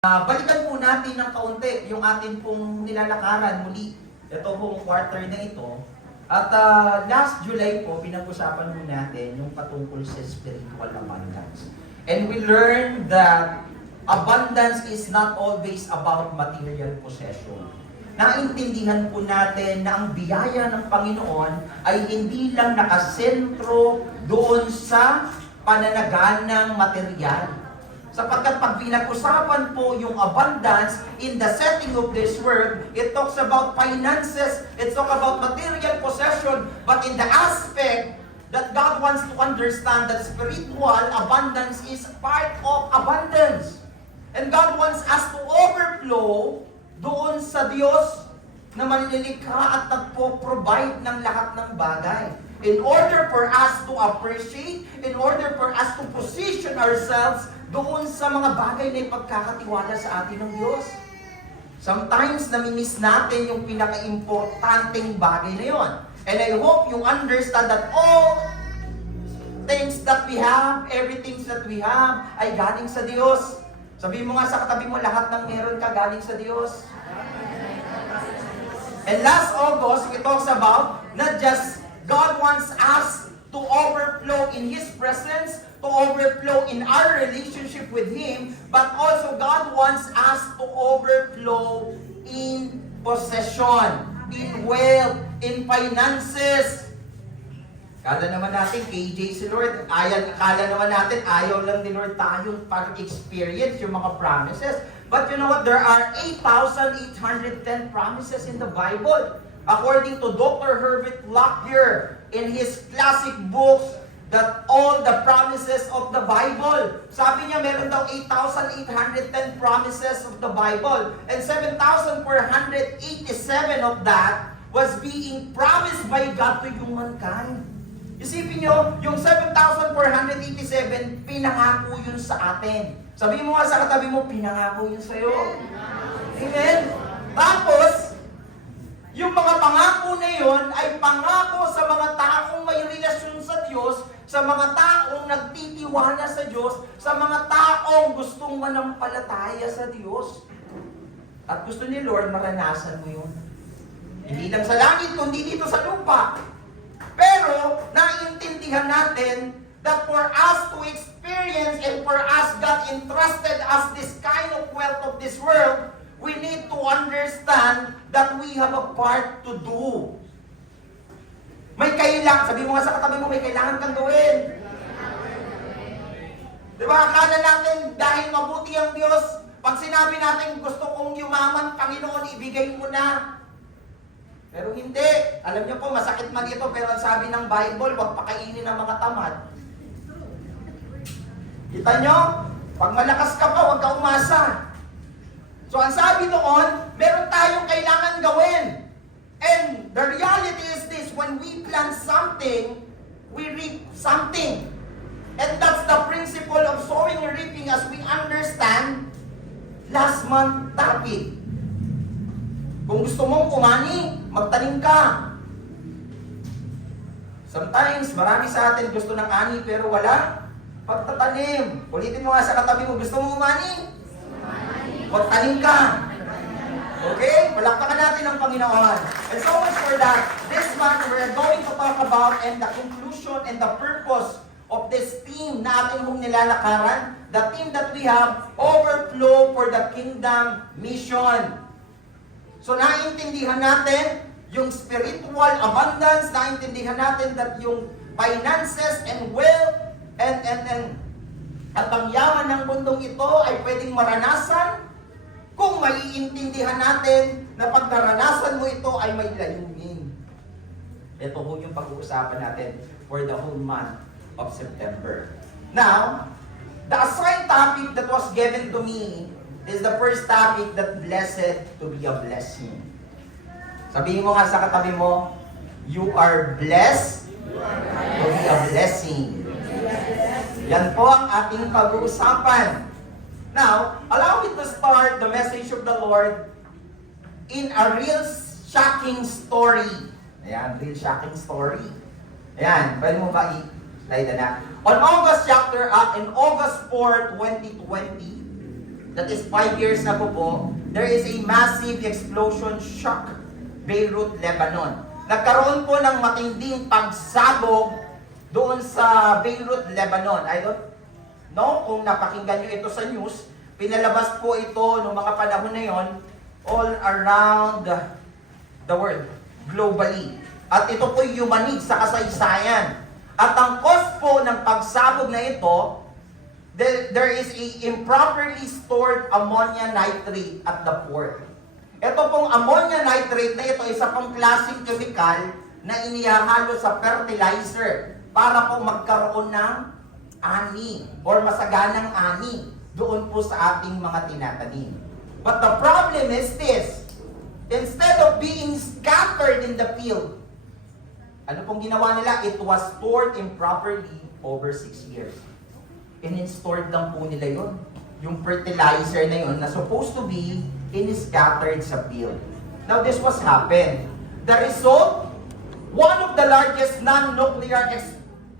Balikan po natin ng kaunti yung atin pong nilalakaran muli. Ito pong quarter na ito. At last July po, pinag-usapan po natin yung patungkol sa spiritual abundance. And we learned that abundance is not always about material possession. Naintindihan po natin na ang biyaya ng Panginoon ay hindi lang nakasentro doon sa pananaganang material. Sapagkat pag pinag-usapan po yung abundance in the setting of this world, it talks about finances, it talks about material possession, but in the aspect that God wants to understand that spiritual abundance is part of abundance. And God wants us to overflow doon sa Diyos na manlilikha at nagpo-provide ng lahat ng bagay. In order for us to appreciate, in order for us to position ourselves doon sa mga bagay na ipagkakatiwala sa atin ng Diyos. Sometimes, namimiss natin yung pinaka-importanting bagay na yon. And I hope you understand that all things that we have, everything that we have, ay galing sa Diyos. Sabihin mo nga sa katabi mo, lahat ng meron ka galing sa Diyos. And last August, we talks about not just God wants us to overflow in His presence, to overflow in our relationship with Him, but also God wants us to overflow in possession, in wealth, in finances. Kala naman natin, KJ si Lord, kala naman natin, ayaw lang ni Lord tayong pag-experience yung mga promises. But you know what? There are 8,810 promises in the Bible. According to Dr. Herbert Lockyer, in his classic books, that all the promises of the Bible. Sabi niya, meron daw 8,810 promises of the Bible. And 7,487 of that was being promised by God to humankind. Isipin niyo, yung 7,487, pinangako yun sa atin. Sabihin mo nga sa katabi mo, pinangako yun sa'yo. Amen? Tapos, yung mga pangako na yun ay pangako sa mga taong may relasyon sa Diyos, sa mga taong nagtitiwala sa Diyos, sa mga taong gustong manampalataya sa Diyos. At gusto ni Lord, maranasan mo yun. Hindi lang sa langit, kundi dito sa lupa. Pero, naiintindihan natin that for us to experience and for us, God entrusted us this kind of wealth of this world, we need to understand that we have a part to do. May kailangan, sabi mo nga sa katabi mo, may kailangan kang gawin. Diba, akala natin dahil mabuti ang Diyos, pag sinabi natin gusto kong yumaman, Panginoon, ibigay mo na. Pero hindi. Alam niyo po, masakit man ito, pero ang sabi ng Bible, huwag pakainin ng mga tamad. Kita nyo? Pag malakas ka pa, huwag ka umasa. So ang sabi doon, meron tayong kailangan gawin. And the reality is this, when we plant something, we reap something. And that's the principle of sowing and reaping as we understand last month topic. Kung gusto mong umani, magtanim ka. Sometimes, marami sa atin gusto ng ani pero wala pagtatanim. Ulitin mo nga sa katabi mo, gusto mong umani? Magtanim ka. Okay? Palakpakan natin ang Panginoon. And so much for that. This month, we're going to talk about and the conclusion and the purpose of this theme na ating mong nilalakaran. The theme that we have, overflow for the kingdom mission. So, naintindihan natin yung spiritual abundance, naintindihan natin that yung finances and wealth and at ang yaman ng mundong ito ay pwedeng maranasan kung maiintindihan natin na pag naranasan mo ito ay may layunin. Ito po yung pag-uusapan natin for the whole month of September. Now, the assigned topic that was given to me is the first topic that blessed to be a blessing. Sabihin mo nga sa katabi mo, you are blessed to be a blessing. Yan po ang ating pag-uusapan. Now, allow me to start the message of the Lord in a real shocking story. Ayan, real shocking story. Ayan, pwede mo ba i-slide na? On August 4, 2020, that is 5 years ago po, there is a massive explosion shock Beirut, Lebanon. Nagkaroon po ng matinding pagsabog doon sa Beirut, Lebanon. I don't know kung napakinggan nyo ito sa news. Pinalabas po ito noong mga panahon na yon all around the world, globally. At ito po yumanig sa kasaysayan. At ang cause po ng pagsabog na ito, there is a improperly stored ammonia nitrate at the port. Ito pong ammonia nitrate na ito, isa pong klaseng chemical na inihahalo sa fertilizer para po magkaroon ng ani or masaganang ani doon po sa ating mga tinatanim. But the problem is this, instead of being scattered in the field, ano pong ginawa nila? It was stored improperly over 6 years. In-stored lang po nila yun. Yung fertilizer na yun na supposed to be in-scattered sa field. Now this was happened. The result, one of the largest non-nuclear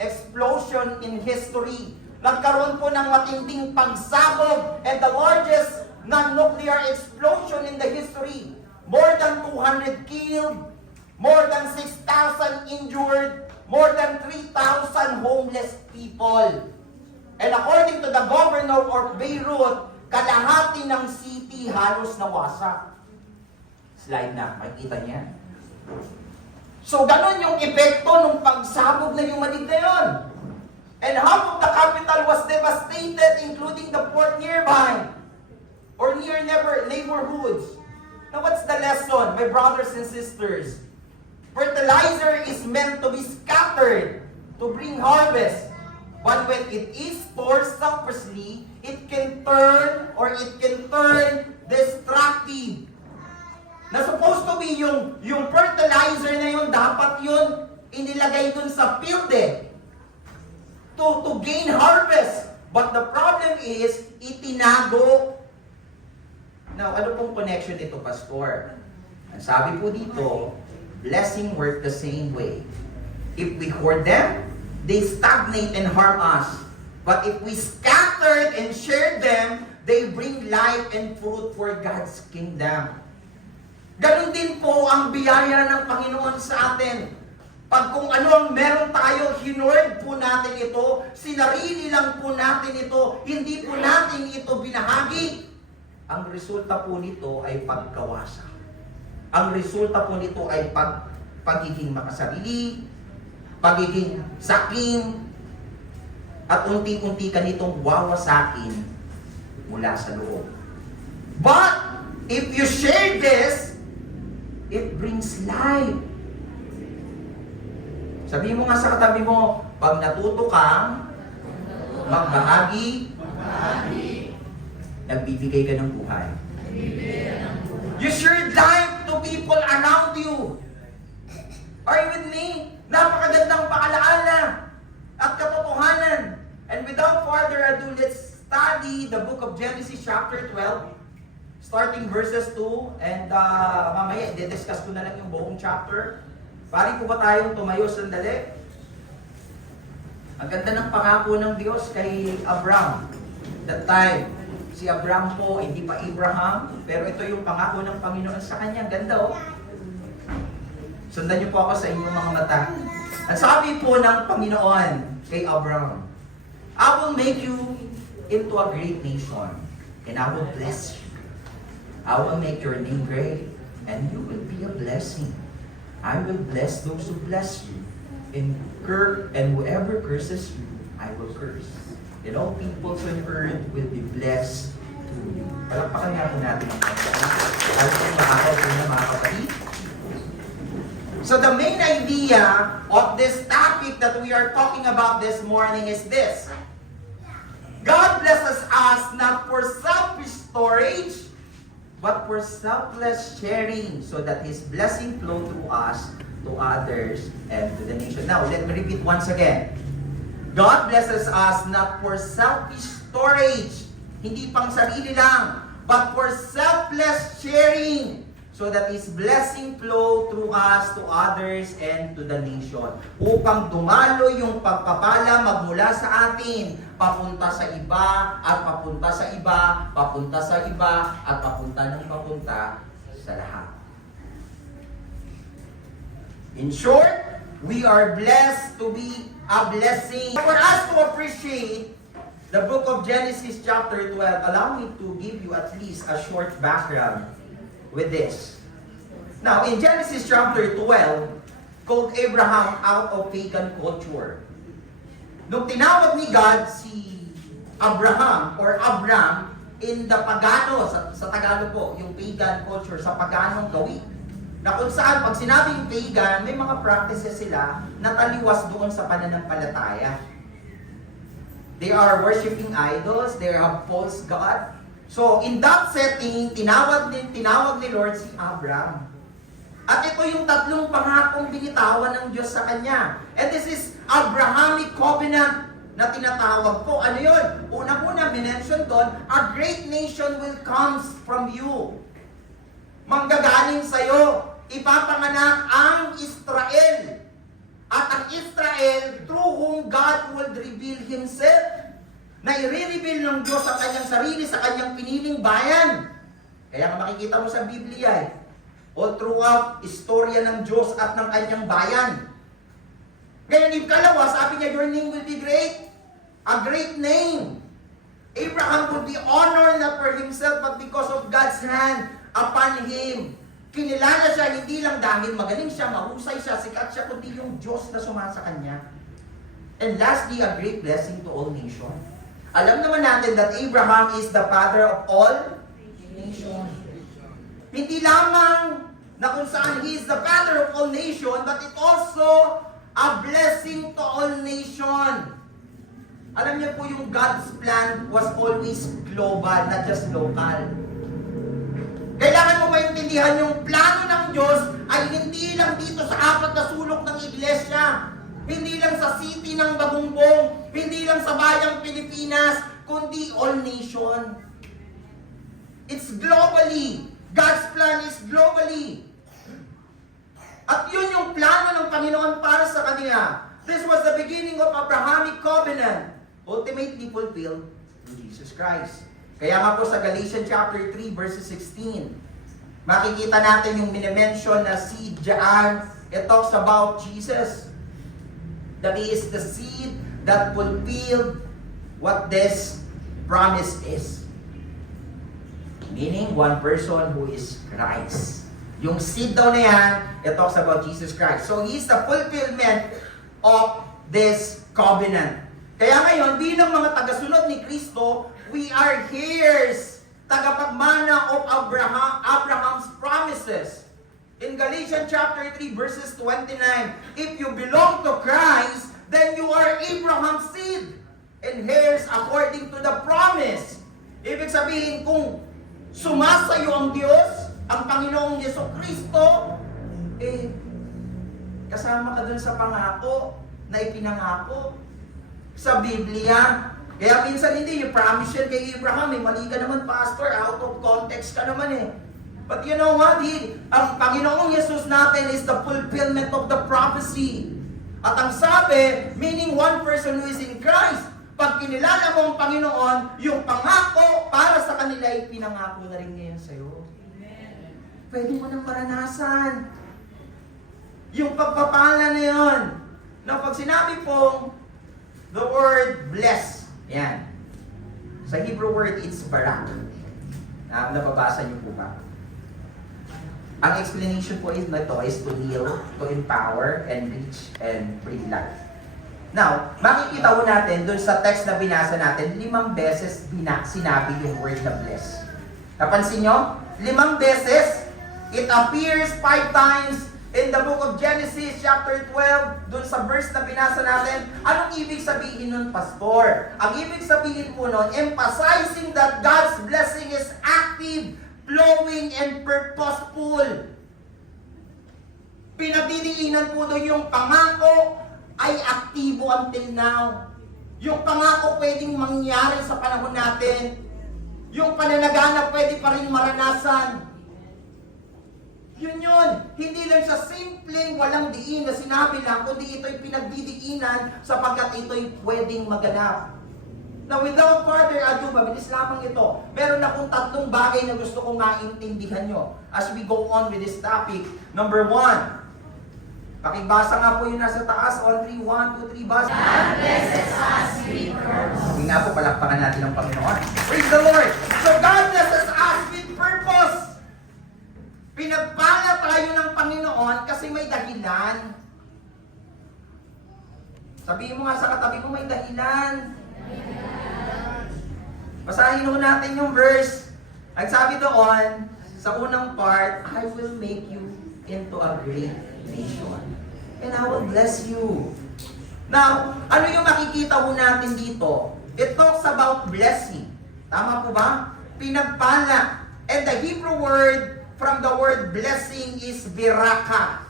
explosion in history. Nagkaroon po ng matinding pagsabog and the largest non-nuclear explosion in the history. More than 200 killed, more than 6,000 injured, more than 3,000 homeless people. And according to the governor of Beirut, kalahati ng city halos nawasak. Slide na, makikita niya. So, ganun yung epekto ng pagsabog na yumanig na yun. And half of the capital was devastated, including the port nearby, or near neighborhoods. Now, what's the lesson, my brothers and sisters? Fertilizer is meant to be scattered to bring harvest. But when it is stored selfishly, it can turn destructive. Na supposed to be yung fertilizer na yun, dapat yun inilagay dun sa field to gain harvest. But the problem is, itinago. Now, ano pong connection nito, Pastor? Ang sabi po dito, blessing work the same way. If we hoard them, they stagnate and harm us. But if we scattered and shared them, they bring life and fruit for God's kingdom. Ganon din po ang biyaya ng Panginoon sa atin. Pag kung ano ang meron tayo, hinord po natin ito, sinarili lang po natin ito, hindi po natin ito binahagi, ang resulta po nito ay pagkawasa. Ang resulta po nito ay pagiging makasarili, pagiging sakim, at unti-unti ka nitong wawasakin mula sa loob. But, if you share this, it brings life. Sabihin mo nga sa katabi mo, pag natuto kang magbahagi, nagbibigay ka ng buhay. You share life to people around you. Are you with me? Napakagandang paalaala at katotohanan. And without further ado, let's study the book of Genesis chapter 12, starting verses 2, and mamaya i-discuss ko na lang yung buong chapter. Pari po ba tayong tumayo sandali? Ang ganda ng pangako ng Diyos kay Abraham. That time, si Abraham po, hindi pa Abraham, pero ito yung pangako ng Panginoon sa kanya. Ganda oh. Sundan niyo po ako sa inyong mga mata. Ang sabi po ng Panginoon kay Abraham, I will make you into a great nation, and I will bless you. I will make your name great, and you will be a blessing. I will bless those who bless you, and whoever curses you, I will curse. And all peoples on earth will be blessed through you. Palakpakan nga po natin ang Panginoon. Alam po makakaw po na mga kapatid. So the main idea of this topic that we are talking about this morning is this. God blesses us not for selfish storage, but for selfless sharing, so that His blessing flow through us to others and to the nation. Now, let me repeat once again. God blesses us not for selfish storage, hindi pang sarili lang, but for selfless sharing, so that His blessing flow through us to others and to the nation. Upang dumalo yung pagpapala magmula sa atin papunta sa iba, at papunta sa iba, papunta sa iba, at papunta ng papunta sa lahat. In short, we are blessed to be a blessing. For us to appreciate the book of Genesis chapter 12, allow me to give you at least a short background with this. Now, in Genesis chapter 12, called Abraham out of pagan culture. Nung tinawag ni God si Abraham or Abram in the pagano, sa Tagalog po, yung pagan culture, sa paganong gawi. Na kung saan, pag sinabing pagan, may mga practices sila na taliwas doon sa pananampalataya. They are worshiping idols, they have false god. So, in that setting, tinawag ni Lord si Abram. At ito yung tatlong pangakong binitawan ng Diyos sa kanya. And this is Abrahamic covenant na tinatawag po. Ano yun? Unang-una, minention doon, a great nation will come from you. Manggagaling sa'yo, ipapanganak ang Israel. At ang Israel, through whom God will reveal Himself, na i-reveal ng Diyos sa kanyang sarili, sa kanyang piniling bayan. Kaya makikita mo sa Biblia all throughout, istorya ng Diyos at ng kanyang bayan. Ngayon, ikalawa, sabi niya, your name will be great. A great name. Abraham would be honored not for himself, but because of God's hand upon him. Kinilala siya hindi lang dahil magaling siya, mahusay siya, sikat siya, kundi yung Diyos na sumasa kanya. And lastly, a great blessing to all nations. Alam naman natin that Abraham is the father of all nations. Hindi lamang na kung saan he is the father of all nations, but it also a blessing to all nations. Alam niyo po yung God's plan was always global, not just local. Kailangan mo maintindihan yung plano ng Diyos ay hindi lang dito sa apat na sulok ng iglesia, hindi lang sa city ng Bagumbong, hindi lang sa bayang Pilipinas, kundi all nation. It's globally. God's plan is globally. At yun yung plano ng Panginoon para sa kanila. This was the beginning of Abrahamic covenant, ultimately fulfilled in Jesus Christ. Kaya nga po sa Galatians chapter 3 verses 16, makikita natin yung minimension na seed dyan. It talks about Jesus. That is the seed that fulfilled what this promise is. Meaning, one person who is Christ. Yung seed daw na yan, it talks about Jesus Christ. So, He is the fulfillment of this covenant. Kaya ngayon, bilang mga tagasunod ni Kristo, we are heirs, tagapagmana of Abraham's promises. In Galatians chapter 3 verses 29, if you belong to Christ, then you are Abraham's seed and heirs according to the promise. Ibig sabihin, kung sumasayo ang Diyos, ang Panginoong Jesucristo, kasama ka dun sa pangako na ipinangako sa Biblia. Kaya minsan hindi, yung promise yan kay Abraham, mali ka naman, pastor, out of context ka naman But you know what? Ang Panginoong Jesus natin is the fulfillment of the prophecy. At ang sabi, meaning one person who is in Christ, pag kinilala mo ang Panginoon, yung pangako para sa kanila ay pinangako na rin ngayon sa'yo. Amen. Pwede mo nang maranasan. Yung pagpapala na yun. Now, pag sinabi pong the word bless, yan. Sa Hebrew word, it's barak. Nababasa niyo po ba? Ang explanation po is to heal, to empower, and reach, and bring life. Now, makikita po natin dun sa text na binasa natin, 5 beses sinabi yung word na bless. Napansin nyo? 5 beses. It appears 5 times in the book of Genesis chapter 12, dun sa verse na binasa natin. Anong ibig sabihin nun, pastor? Ang ibig sabihin po nun, emphasizing that God's blessing is active, flowing, and purposeful. Pinagdidiinan po doon yung pangako ay aktibo until now. Yung pangako pwedeng mangyari sa panahon natin. Yung pananaganap pwede pa rin maranasan. Yun. Hindi lang siya simpleng walang diin na sinabi lang, kundi ito'y pinagdidiinan sapagkat ito'y pwedeng maganap. Now, without further ado, mabilis lamang ito. Meron akong tatlong bagay na gusto kong maintindihan nyo as we go on with this topic. Number 1, pakibasa nga po yung nasa taas. On 3, 1, 2, 3, basa. God blesses us with purpose. Hindi nga po, palakpakan natin ang Panginoon. Praise the Lord! So God blesses us with purpose. Pinagpala tayo ng Panginoon kasi may dahilan. Sabihin mo nga sa katabi mo, may dahilan. Basahin mo natin yung verse. Ang sabi doon, sa unang part, I will make you into a great nation. And I will bless you. Now, ano yung makikita mo natin dito? It talks about blessing. Tama po ba? Pinagpala. And the Hebrew word from the word blessing is beraka.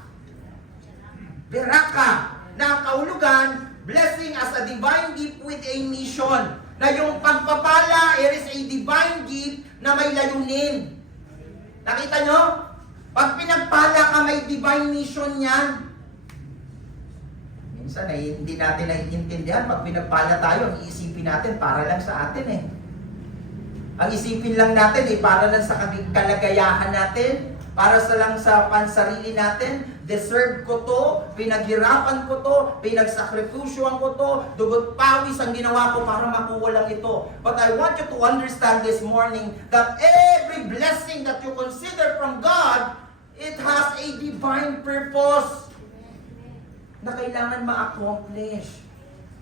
Beraka. Na ang kahulugan, blessing as a divine gift with a mission. Na yung pagpapala, it is a divine gift na may layunin. Nakita nyo? Pag pinagpala ka, may divine mission yan. Minsan ay hindi natin naiintindihan. Pag pinagpala tayo, ang iisipin natin para lang sa atin eh. Ang isipin lang natin eh, para lang sa kalagayahan natin, para sa lang sa pansarili natin. Deserve ko to, pinaghirapan ko to, pinagsakripisyoan ko to, dugot pawis ang ginawa ko para makuha lang ito. But I want you to understand this morning that every blessing that you consider from God, it has a divine purpose na kailangan ma-accomplish,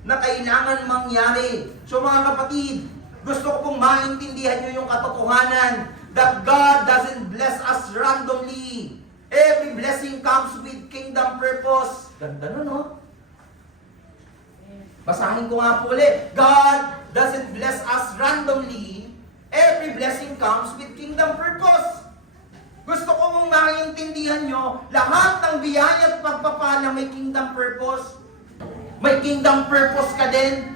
na kailangan mangyari. So mga kapatid, gusto ko pong maintindihan nyo yung katotohanan that God doesn't bless us randomly. Every blessing comes with kingdom purpose. Ganda nun, no? Basahin ko nga po ulit. God doesn't bless us randomly. Every blessing comes with kingdom purpose. Gusto ko mong maintindihan nyo, lahat ng biyaya at pagpapala may kingdom purpose. May kingdom purpose ka din.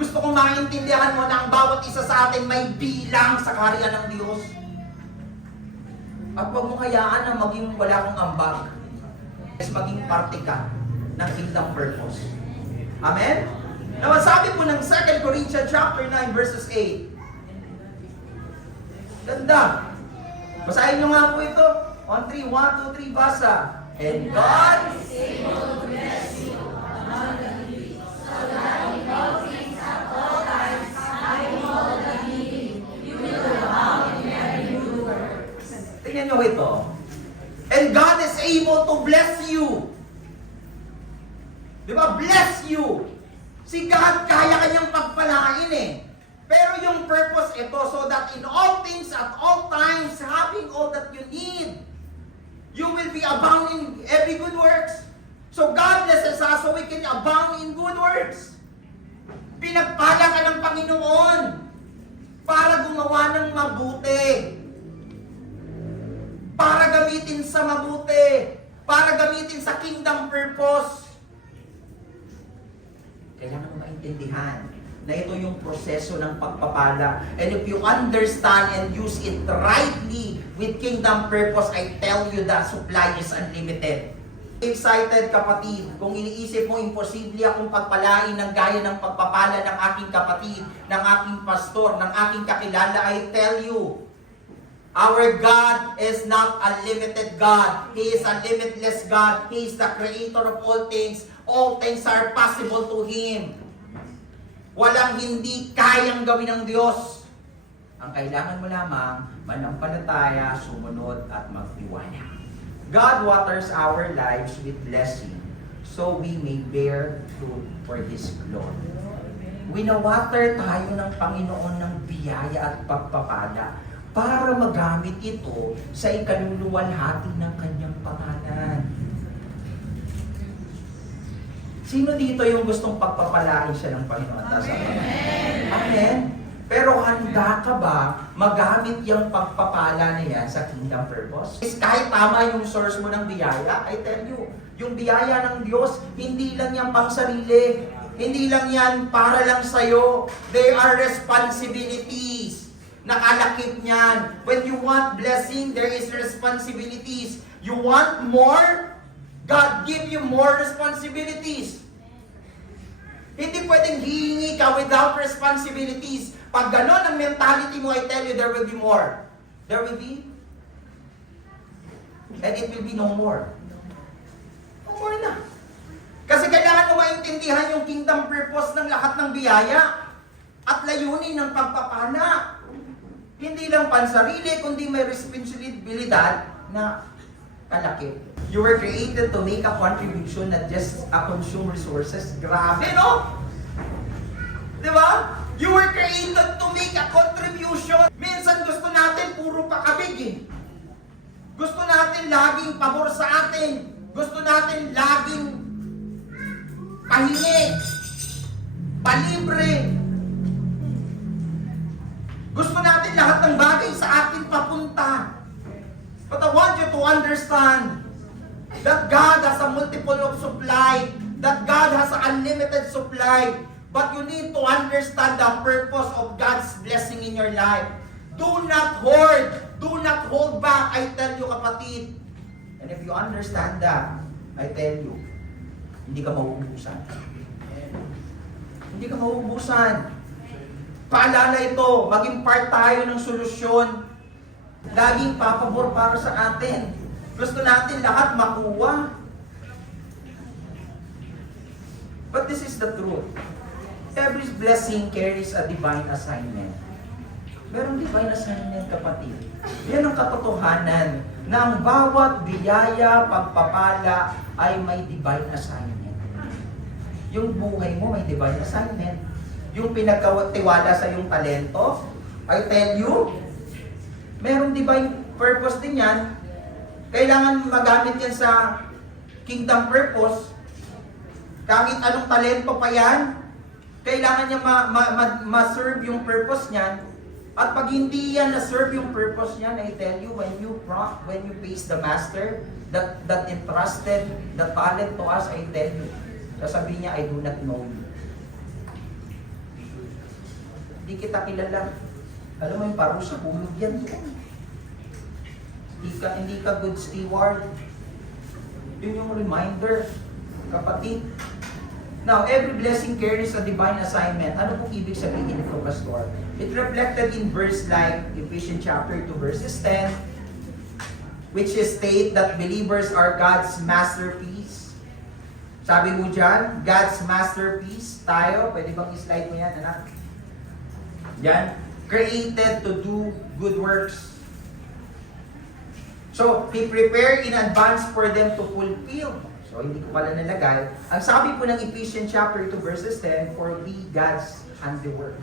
Gusto kong maintindihan mo na ang bawat isa sa atin may bilang sa kaharian ng Diyos. At huwag mong hayaan na maging wala kang ambag. Maging parte ka ng kingdom purpose. Amen? Now, sabi po ng 2 Corinthians chapter 9 verses 8. Ganda. Basahin nyo nga po ito. On 3, 1, 2, 3, basa. And God is able to bless you abundantly, so that in all things at all times, having all that needing, you will abound in every good work. Tingnan nyo ito. And God is able to bless you. Di ba? Bless you. Si God, kaya kanyang pagpalain eh. Pero yung purpose ito, so that in all things, at all times, having all that you need, you will be abound in every good works. So God blesses us so we can abound in good works. Pinagpala ka ng Panginoon para gumawa ng mabuti. Para gamitin sa mabuti. Para gamitin sa kingdom purpose. Kailangan mo maintindihan na ito yung proseso ng pagpapala. And if you understand and use it rightly with kingdom purpose, I tell you that supply is unlimited. Excited kapatid, kung iniisip mo imposible akong pagpalain ng gaya ng pagpapala ng aking kapatid, ng aking pastor, ng aking kakilala, I tell you, our God is not a limited God. He is a limitless God. He is the creator of all things. All things are possible to Him. Walang hindi kayang gawin ng Diyos. Ang kailangan mo lamang, manampalataya, sumunod at magtiwala. God waters our lives with blessing so we may bear fruit for His glory. Winawater tayo ng Panginoon ng biyaya at pagpapala para magamit ito sa ikaluluwalhati ng Kanyang pangalan. Sino dito yung gustong pagpapalain siya ng Panginoon? Amen. Amen. Pero handa ka ba magamit yung pagpapala niya sa kingdom purpose? Kahit tama yung source mo ng biyaya, I tell you, yung biyaya ng Diyos, hindi lang yan pang sarili. Hindi lang yan para lang sa'yo. They are responsibilities. Nakalakip niyan. When you want blessing, there is responsibilities. You want more? God give you more responsibilities. Hindi pwedeng hihingi ka without responsibilities. Pag ganon ang mentality mo, I tell you, there will be more. There will be. And it will be no more. No more na. Kasi kailangan mo maintindihan yung kingdom purpose ng lahat ng biyaya at layunin ng pagpapana. Hindi lang pansarili, kundi may responsibilidad na kalaki. You were created to make a contribution, not just consume resources. Grabe, no? Di ba? You were created to make a contribution. Minsan gusto natin puro pakabig eh. Gusto natin laging pabor sa atin. Gusto natin laging pahingi, palibre. Gusto natin lahat ng bagay sa atin papunta. But I want you to understand that God has a multiple of supply, that God has an unlimited supply, but you need to understand the purpose of God's blessing in your life. Do not hoard, do not hold back, I tell you kapatid. And if you understand that, I tell you, hindi ka mauubusan. Hindi ka mauubusan. Paalala ito, maging part tayo ng solusyon. Laging papabor para sa atin. Gusto natin lahat makuha. But this is the truth. Every blessing carries a divine assignment. Merong divine assignment, kapatid. Yan ang katotohanan na ang bawat biyaya, pagpapala ay may divine assignment. Yung buhay mo may divine assignment. Yung pinagkatiwala sa yung talento, I tell you, merong divine purpose din yan. Kailangan magamit yan sa kingdom purpose. Kahit anong talento pa yan, kailangan niya ma-serve yung purpose niyan. At pag hindi yan na-serve yung purpose niyan, I tell you, when you face the master that entrusted the talent to us, I tell you, sasabihin niya, I do not know you. Hindi kita kilala. Alam mo yung parusa, bulog yan. Hindi ka good steward. Yun yung reminder, kapatid. Now, every blessing carries a divine assignment. Ano pong ibig sabihin ito, Pastor? It reflected in verse like Ephesians chapter 2 verses 10, which is state that believers are God's masterpiece. Sabi mo dyan, God's masterpiece tayo. Pwede bang i-slide mo yan, anak? Yan. Created to do good works. So, He prepared in advance for them to fulfill. So, hindi ko pala nalagay. Ang sabi po ng Ephesians chapter 2 verses 10, for we God's handiwork.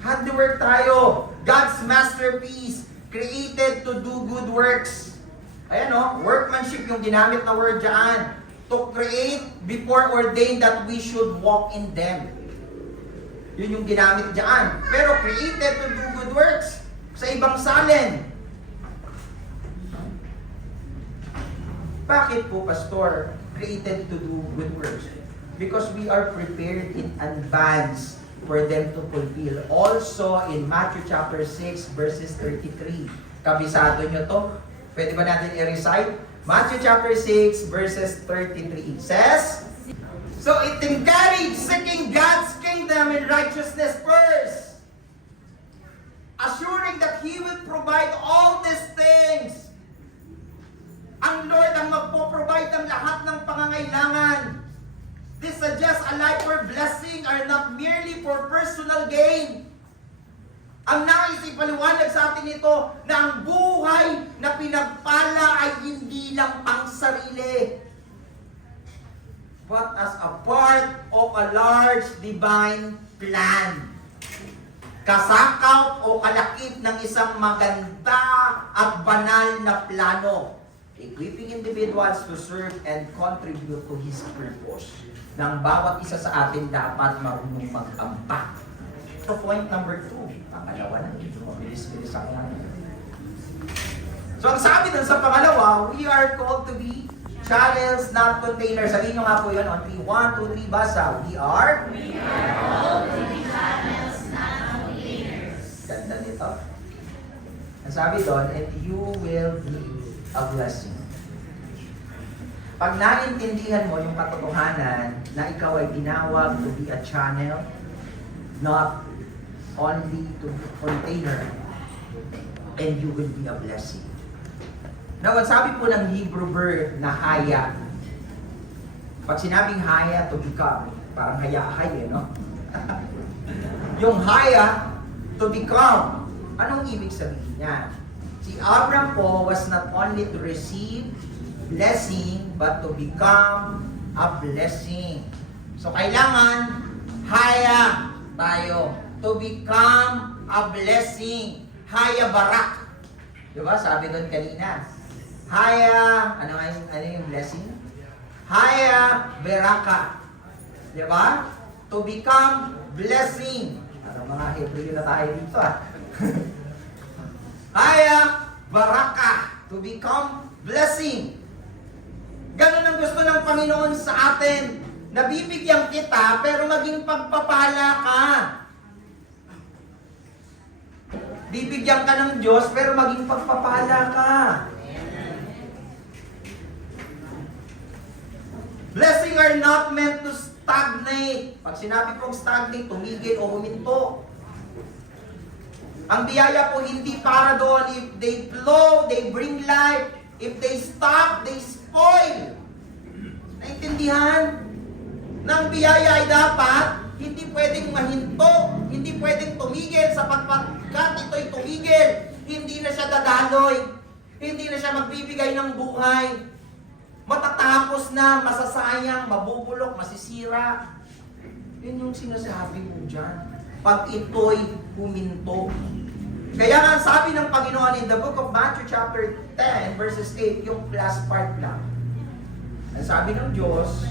Handiwork tayo. God's masterpiece. Created to do good works. Ayan o, workmanship yung ginamit na word dyan. To create before ordained that we should walk in them. Yun yung ginamit dyan. Pero created to do good works. Sa ibang salin. Bakit po, Pastor, created to do good works? Because we are prepared in advance for them to fulfill. Also, in Matthew chapter 6, verses 33. Kabisado nyo to? Pwede ba natin i-recite? Matthew chapter 6, verses 33. It says, so it encourages seeking God's kingdom and righteousness first, assuring that He will provide all these things. Ang Lord ang magpo-provide ng lahat ng pangangailangan. This suggests a life where blessing are not merely for personal gain. Ang nais ipaliwanag sa atin ito na ang buhay na pinagpala ay hindi lang pang sarili, but as a part of a large divine plan. Kasakaw o kalakip ng isang maganda at banal na plano, equipping individuals to serve and contribute to His purpose. Nang bawat isa sa atin dapat marunong mag-ampak. So point number 2, pangalawa na, mabilis-bilis ako na. So ang sabi dun sa pangalawa, we are called to be channels, not containers. Sabihin nyo nga po yun on 3, 1, 2, 3, basa. We are called to be channels, not containers. Ganda nito. Ang sabi doon, and you will be a blessing. pag naintindihan mo yung katotohanan na ikaw ay tinawag to be a channel, not only to be a container, and you will be a blessing. Now, ang sabi po ng Hebrew verb na haya, pag sinabing haya, to become, parang haya-hay no? Yung haya, to become, anong ibig sabihin niya? Si Abraham po was not only to receive blessing, but to become a blessing. So, kailangan haya tayo to become a blessing. Haya barak. Diba? Sabi doon kanina. Haya, ano yung blessing? Haya beraka. Diba? To become blessing. Parang mga Hebrew na tayo dito Haya baraka. To become blessing. Ganun ang gusto ng Panginoon sa atin. Nabibigyan kita, pero maging pagpapala ka. Bibigyan ka ng Diyos, pero maging pagpapala ka. Blessing are not meant to stagnate. Pag sinabi kong stagnate, tumigil o huminto. Ang biyaya po hindi para doon. If they flow, they bring life. If they stop, they spoil. Naintindihan? Na ang biyaya ay dapat hindi pwedeng mahinto, hindi pwedeng tumigil sapagkat ito'y tumigil. Hindi na siya dadaloy. Hindi na siya magbibigay ng buhay. Matatapos na, masasayang, mabubulok, masisira. Yun yung sinasabi mo dyan. Pag ito'y huminto. Kaya nga sabi ng Panginoon in the book of Matthew chapter 10 verses 8, yung last part lang. Ang sabi ng Diyos,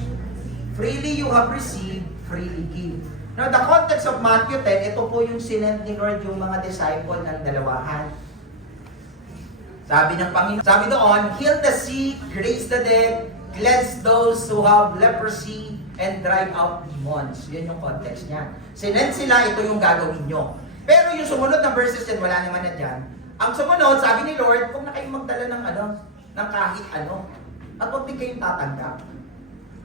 freely you have received, freely give. Now, the context of Matthew 10, ito po yung sinend ni Lord yung mga disciple ng dalawahan. Sabi ng Panginoon, sabi doon, heal the sick, raise the dead, cleanse those who have leprosy, and drive out demons. Yun yung context niya. Sinend sila, ito yung gagawin nyo. Pero yung sumunod na verses din, wala naman na dyan. Ang sumunod, sabi ni Lord, huwag na kayong magdala ng kahit ano. At huwag din kayong tatanggap.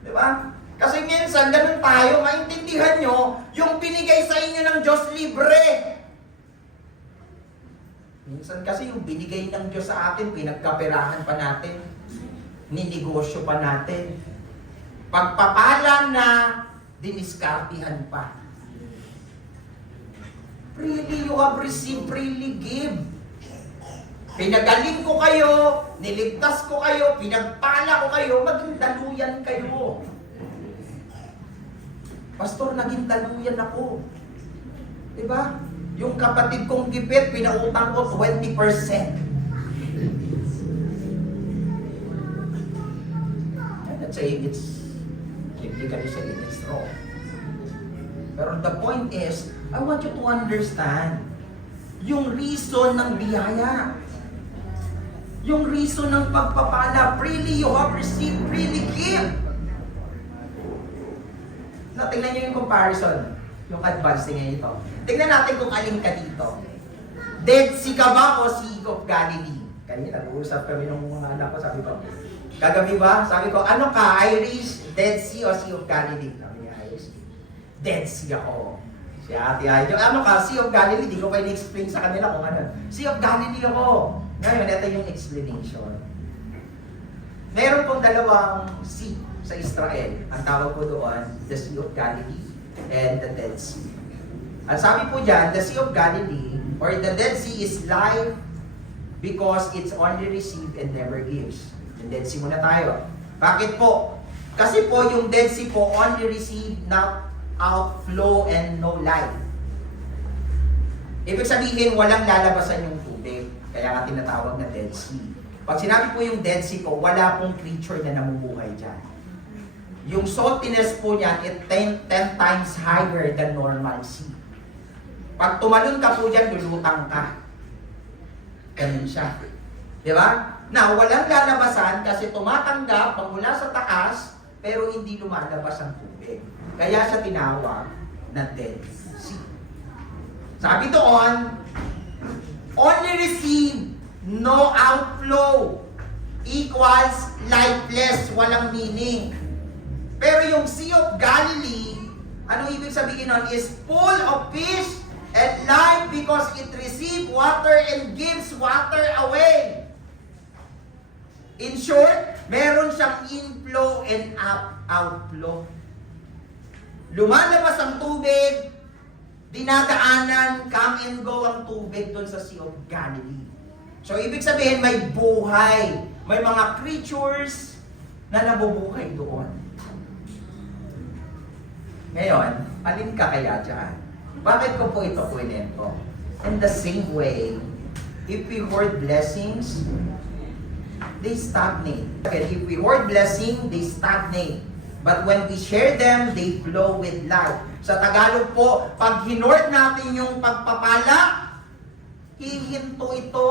Di ba? Kasi minsan, ganun tayo, maintindihan nyo, yung binigay sa inyo ng Diyos libre. Minsan kasi yung binigay ng Diyos sa atin, pinagkaperahan pa natin, ninegosyo pa natin. Pagpapala na, diniskartihan pa. Freely you have received, freely give. Pinagaling ko kayo, niligtas ko kayo, pinagpala ko kayo, maging daluyan kayo. Pastor, naging daluyan ako. Diba? Yung kapatid kong gipit, pinautang ko 20%. Let's say it's, technically saying it's wrong. Pero the point is, I want you to understand yung reason ng biyaya. Yung reason ng pagpapala, freely you have received, freely give. Na, tingnan nyo yung comparison, yung advance niya ito. Tingnan natin kung alin ka dito. Dead Sea ka ba o Sea of Galilee? Kanina, nag-uusap kami ng mga anak ko, sabi ko, kagabi ba? Sabi ko, ano ka, Irish, Dead Sea o Sea of Galilee? Sabi ni Irish, Dead Sea ako. Si Ate Ay, ano ka, Sea of Galilee, di ko pa in-explain sa kanila kung ano. Sea of Galilee ako. Ngayon, ito yung explanation. Meron pong dalawang sea sa Israel. Ang tawag po doon, the Sea of Galilee and the Dead Sea. Ang sabi po dyan, the Sea of Galilee or the Dead Sea is life because it's only received and never gives. Yung Dead Sea muna tayo. Bakit po? Kasi po yung Dead Sea po only receive, not outflow and no life. Ibig sabihin, walang lalabasan yung tubig. Kaya nga tinatawag na Dead Sea. Pag sinabi po yung Dead Sea po, wala pong creature na namumuhay dyan. Yung saltiness po niyan, it 10 times higher than normal sea. Pag tumalon ka po dyan, lulutang ka. Ganun siya. Di ba? Na walang lalabasan kasi tumatanggap mula sa taas, pero hindi lumalabas ang tubig. Kaya siya tinawag na Dead Sea. Sabi doon, only receive, no outflow. equals lifeless, walang meaning. Pero yung Sea of Galilee, anong ibig sabihin nun? Is full of fish and life because it receives water and gives water away. In short, meron siyang inflow and outflow. Lumalabas ang tubig, dinadaanan, come and go ang tubig doon sa Sea of Galilee. So, ibig sabihin, may buhay. May mga creatures na nabubuhay doon. Ngayon, alin ka kaya dyan? Bakit ko po ito kwento? In the same way, if we hoard blessings, they stagnate. If we hoard blessing, they stagnate. But when we share them, they flow with life. Sa Tagalog po, pag hinord natin yung pagpapala, hihinto ito.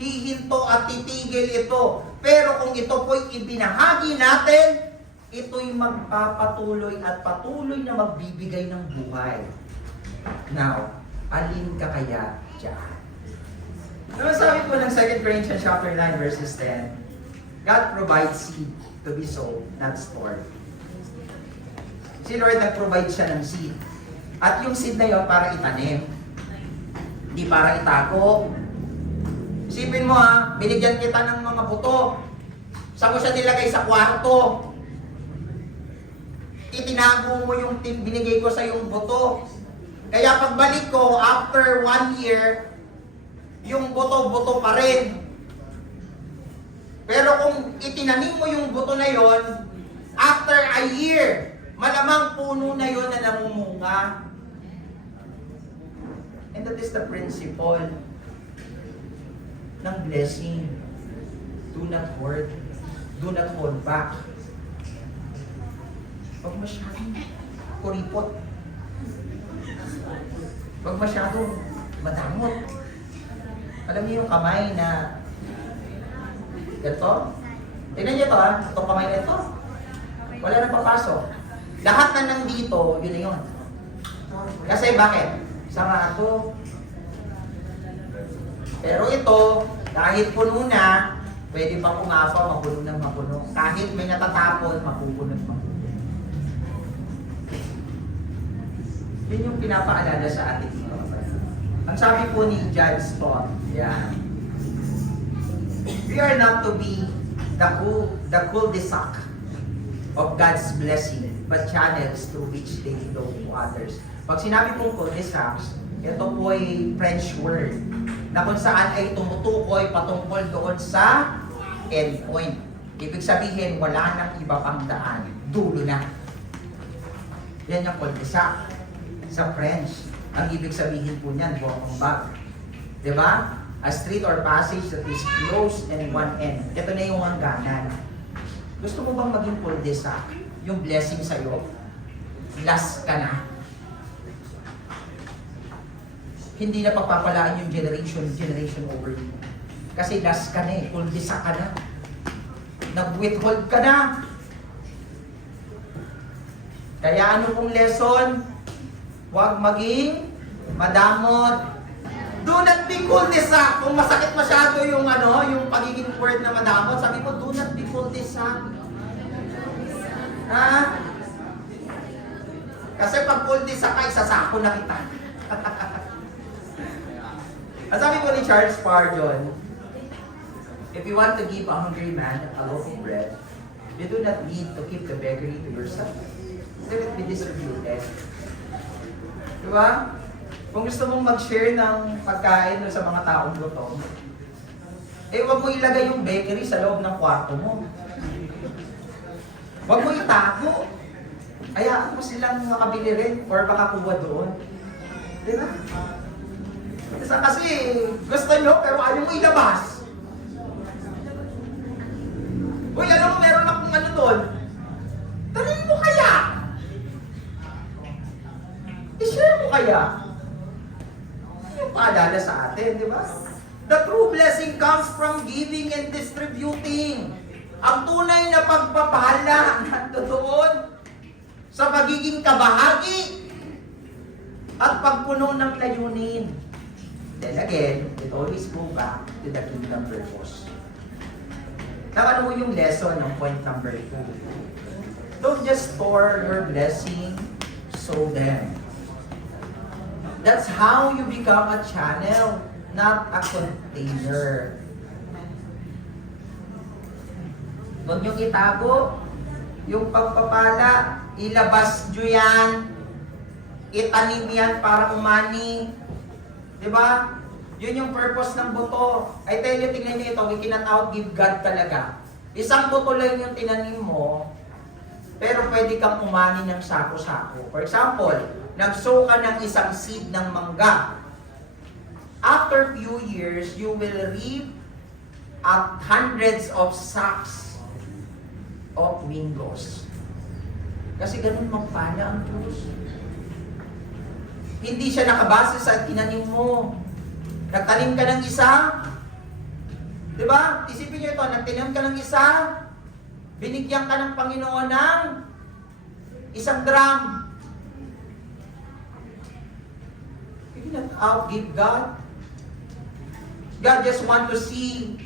Hihinto at titigil ito. Pero kung ito po'y ibinahagi natin, ito'y magpapatuloy at patuloy na magbibigay ng buhay. Now, alin ka kaya dyan? Naman sabi po ng 2 Corinthians chapter 9 verses 10, God provides seed to be sown, not stored. Si Lord nag-provide siya ng seed. At yung seed na yun para itanim. Hindi para itago. Isipin mo binigyan kita ng mga buto. Saan mo siya nilagay sa kwarto? Itinago mo yung binigay ko sa yung buto. Kaya pagbalik ko, after 1 year, yung buto-buto pa rin. Pero kung itinanim mo yung buto na yon, after a year, malamang puno na yon na namumunga. And that is the principle ng blessing. Do not hoard. Do not hold back. Huwag masyadong kuripot. Huwag masyadong madamot. Alam niyo yung kamay na ito? Tingnan niyo ito itong kamay na ito. Wala na papasok. Lahat na nandito, yun na yun. Kasi bakit? Sarado. Pero ito, kahit puno na, pwede pa pumapaw, mapuno ng mapuno. Kahit may natatapon, mapupuno ng mapuno. Yun yung pinapaalala sa atin dito. Ang sabi po ni Judge Stott, we are not to be the cul-de-sac of God's blessing, but channels through which they flow to others. Pag sinabi pong cul-de-sac, ito po ay French word na kung saan ay tumutukoy patungkol doon sa endpoint. Ibig sabihin, wala nang iba pang daan. Dulo na. Yan yung cul-de-sac. Sa French, ang ibig sabihin po niyan, buwang-bag. Diba? A street or passage that is closed and one end. Ito na yung hangganan. Gusto mo bang maging cul-de-sac? Yung blessing sa'yo, last ka na. Hindi na pagpapalaan yung generation over you. Kasi last ka na cul-de-sac ka na. Nag-withhold ka na. Kaya ano pong lesson? Huwag maging madamot. Do not be cul-de-sac. Kung masakit masyado yung yung pagiging word na madamot, sabi mo, do not be cul-de-sac. Kasi pag cul-de-sac ka, isasako na kita. Ang sabi ko ni Charles Spurgeon, if you want to give a hungry man a loaf of bread, you do not need to keep the bakery to yourself. Let it be distributed. Diba? Kung gusto mong mag-share ng pagkain sa mga taong gutom, huwag mo ilagay yung bakery sa loob ng kwarto mo. Huwag mo itago. Hayaan mo silang makabili rin or makakuha doon. Diba? Kasi gusto nyo pero ayaw mo ilabas. Uy, alam mo meron akong doon. Tanong mo kaya? I-share mo kaya? Yung paalala sa atin, di ba? The true blessing comes from giving and distributing. Ang tunay na pagpapala nandoon sa pagiging kabahagi at pagpuno ng layunin. Then again, it always go back to the kingdom purpose. Nakano mo yung lesson ng point number 2. Don't just store your blessing, sow them. That's how you become a channel, not a container. Huwag niyong itago yung pagpapala, ilabas nyo yan, itanim yan para umani. Diba? Yun yung purpose ng buto. I tell you, tingnan nyo ito, we cannot outgive God talaga. Isang buto lang yung tinanim mo, pero pwede kang umani ng sako-sako. For example, nag-sow ka ng isang seed ng mangga. After few years, you will reap at hundreds of sacks of mangoes. Kasi ganun magpala ang Diyos. Hindi siya nakabase sa tinanim mo. Nagtanim ka ng isa, di ba? Isipin nyo ito, nagtanim ka ng isa, binigyan ka ng Panginoon ng isang drum. You cannot outgive God. God just want to see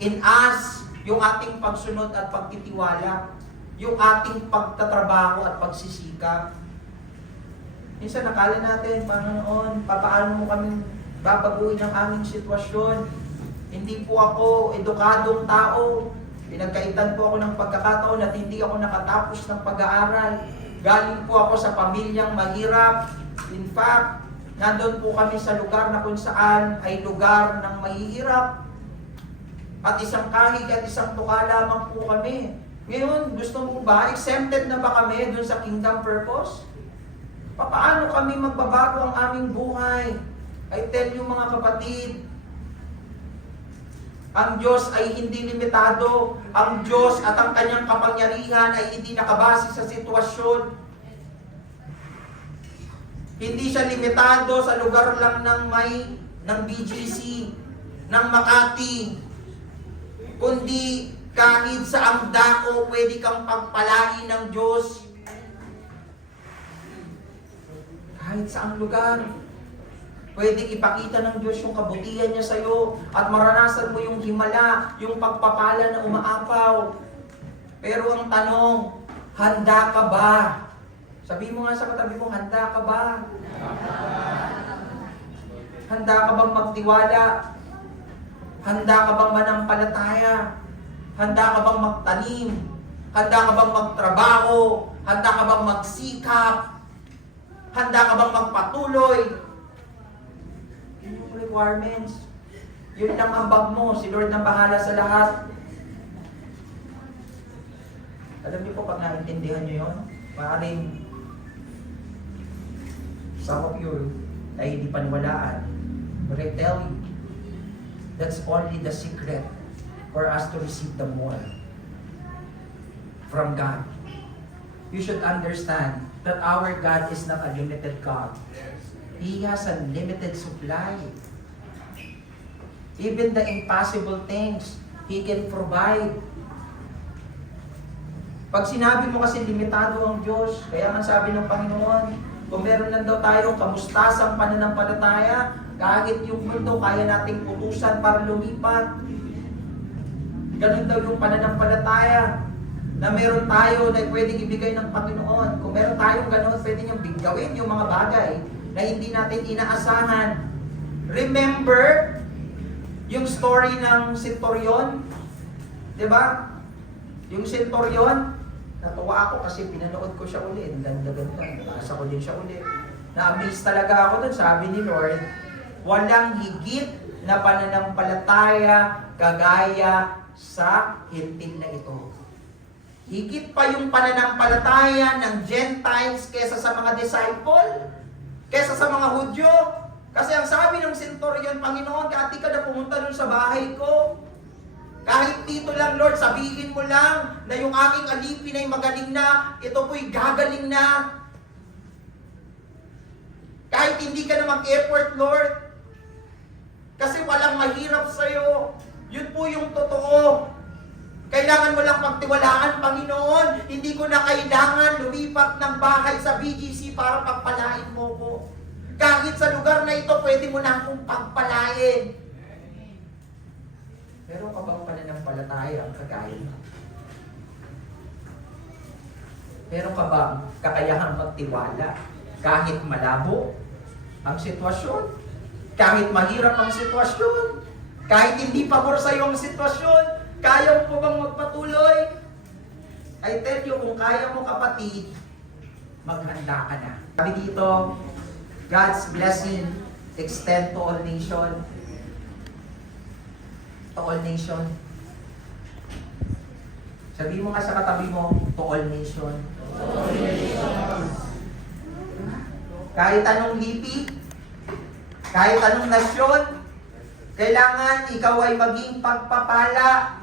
in us yung ating pagsunod at pagtitiwala, yung ating pagtatrabaho at pagsisikap. Minsan nakala natin, Panginoon, paano mo kami babaguhin ang aming sitwasyon? Hindi po ako edukadong tao. Pinagkaitan po ako ng pagkakataon at hindi ako nakatapos ng pag-aaral. Galing po ako sa pamilyang mahirap. In fact, nandun po kami sa lugar na kung saan ay lugar ng mahihirap. At isang kahig at isang tuka lamang po kami. Ngayon, gusto mo ba, exempted na ba kami dun sa kingdom purpose? Paano kami magbabago ang aming buhay? I tell you mga kapatid, ang Diyos ay hindi limitado. Ang Diyos at ang kanyang kapangyarihan ay hindi nakabase sa sitwasyon. Hindi siya limitado sa lugar lang ng BGC, ng Makati, kundi kahit sa ang dako pwede kang pagpalain ng Diyos. Kahit saang lugar, pwedeng ipakita ng Diyos yung kabutihan niya sa iyo at maranasan mo yung himala, yung pagpapala na umaapaw. Pero ang tanong, handa ka ba? Sabi mo nga sa katabi mo, handa ka ba? Handa ka bang magtiwala? Handa ka bang manampalataya? Handa ka bang magtanim? Handa ka bang magtrabaho? Handa ka bang magsikap? Handa ka bang magpatuloy? Yun yung requirements. Yun lang ang bag mo. Si Lord nang bahala sa lahat. Alam niyo po, pag naintindihan niyo yun, maaaring some of you ay hindi paniwalaan. But I tell you, that's only the secret for us to receive the more from God. You should understand that our God is not a limited God. He has a limited supply. Even the impossible things, He can provide. Pag sinabi mo kasi limitado ang Diyos, kaya man sabi ng Panginoon, kung meron lang daw tayong kamustasang pananampalataya, kahit yung mundo kaya nating putusan para lumipat. Ganun daw yung pananampalataya na meron tayo na pwedeng ibigay ng Panginoon. Kung meron tayong gano'n, pwede niyang gawin yung mga bagay na hindi natin inaasahan. Remember yung story ng centurion? Diba? Yung centurion, natuwa ako kasi pinanood ko siya uli. Ang ganda-ganda. Nasa ko din siya uli. Na-amaze talaga ako dun. Sabi ni Lord, walang higit na pananampalataya kagaya sa hintil na ito. Higit pa yung pananampalataya ng Gentiles kesa sa mga disciple, kesa sa mga Hudyo. Kasi ang sabi ng centurion, Panginoon, kahit di ka na pumunta dun sa bahay ko, kahit dito lang, Lord, sabihin mo lang na yung aking alipin ay magaling na, ito po'y gagaling na. Kahit hindi ka na mag-effort, Lord, kasi walang mahirap sa'yo. Yun po yung totoo. Kailangan mo lang pagtiwalaan, Panginoon. Hindi ko na kailangan lumipat ng bahay sa BGC para pagpalain mo ko. Kahit sa lugar na ito, pwede mo na akong pagpalain. Meron ka bang pananampalataya ang kagaya mo? Meron ka bang kakayahang magtiwala kahit malabo ang sitwasyon? Kahit mahirap ang sitwasyon? Kahit hindi pabor sa iyo ang sitwasyon? Kaya mo po bang magpatuloy? I tell you, kung kaya mo kapatid, maghanda ka na. Sabi dito, God's blessing extend to all nation. To all nation. Sabi mo ka sa katabi mo, to all nation. Kahit anong lipi, kahit anong nasyon, kailangan ikaw ay maging pagpapala.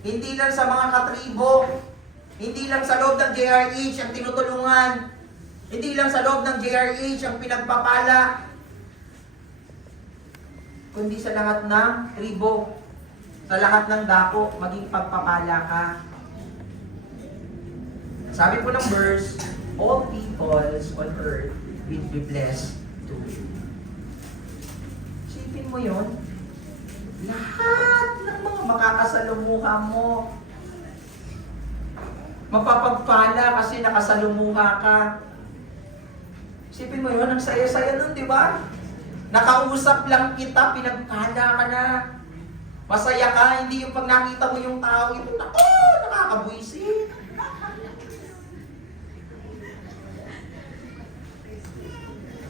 Hindi lang sa mga katribo, hindi lang sa loob ng JRH ang tinutulungan, hindi lang sa loob ng JRH ang pinagpapala, kundi sa lahat ng tribo, sa lahat ng dako, maging pagpapala ka. Sabi po ng verse, all peoples on earth will be blessed too. Isipin mo yun. Lahat ng mga makakasalumuha mo, mapapagpala kasi nakasalumuha ka. Isipin mo yun, ang saya-saya nun, di ba? Nakausap lang kita, pinagpala ka na. Masaya ka, hindi yung pag nakita mo yung tao, ito, naku, nakakabuisit.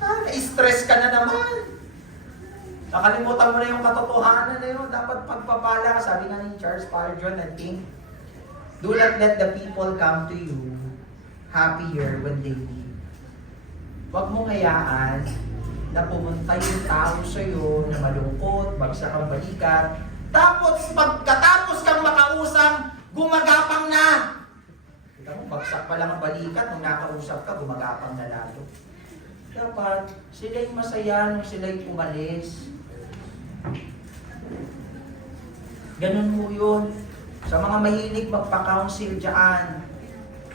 Na-stress ka na naman. Nakalimutan mo na yung katotohanan na yun. Dapat pagpapala ka. Sabi nga ni Charles Spurgeon, I think, do not let the people come to you happier when they leave. Huwag mong hayaan na pumunta yung tao sa'yo na malungkot, bagsak ang balikat. Tapos pagkatapos kang makausap, gumagapang na. Kita mo, bagsak pa lang ang balikat, nung nakausap ka, gumagapang na lalo. Dapat sila'y masaya nung sila'y umalis. Ganun mo yun. Sa mga mahilig magpa-counsel dyan,